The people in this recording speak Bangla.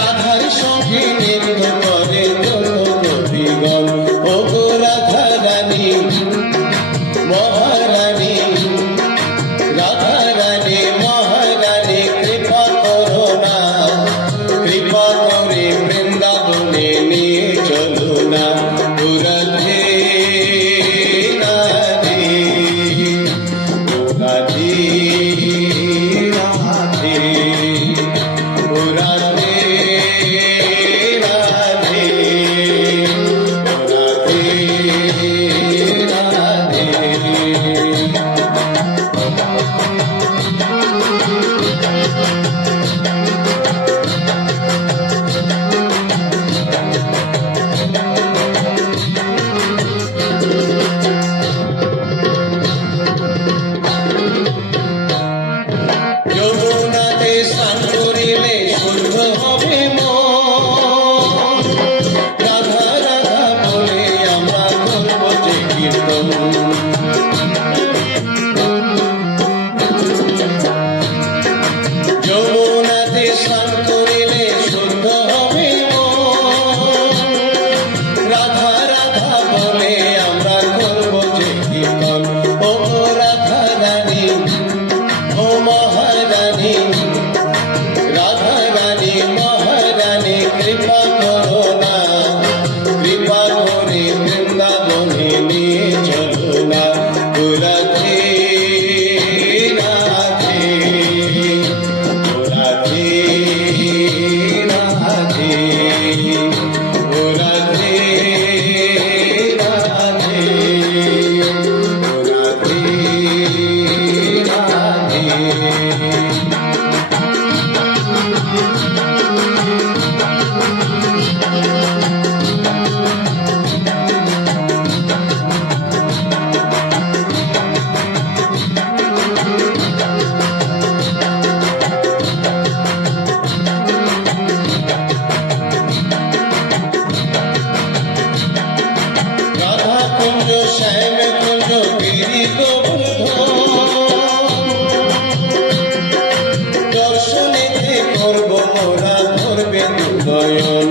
রাধার সঙ্গে নৃত্য করে যত গোপীগণ। ও গো রাধা রানী মহারানী, রাধা রানী মহারানী, কৃপা করো না, কৃপা করে বৃন্দাবনে নিয়ে চলো না। ও রাধে রাধে, ও রাধে রাধে, ও রাধে রাধে, ও রাধে রাধে। যমুনাতে স্নান করিলে শুদ্ধ হবে মন। রাধা রাধা বলে আমরা করব যে কীর্তন। যমুনাতে স্নান করিলে শুদ্ধ হবে মন। রাধা রাধা বলে আমরা করব যে কীর্তন। ও রাধা রানী, ও মহারানী, রাধা রানী মহারানী, কৃপা করো না, কৃপা করে বৃন্দাবনে নিয়ে চলো না। ও রাধে রাধে, ও রাধে রাধে, ও রাধে রাধে, ও রাধে রাধে। রাধা কুঞ্জ শ্যাম কুঞ্জ গিরি গোবর্ধন, দর্শনেতে করব মোরা ধরবে দুনয়ন।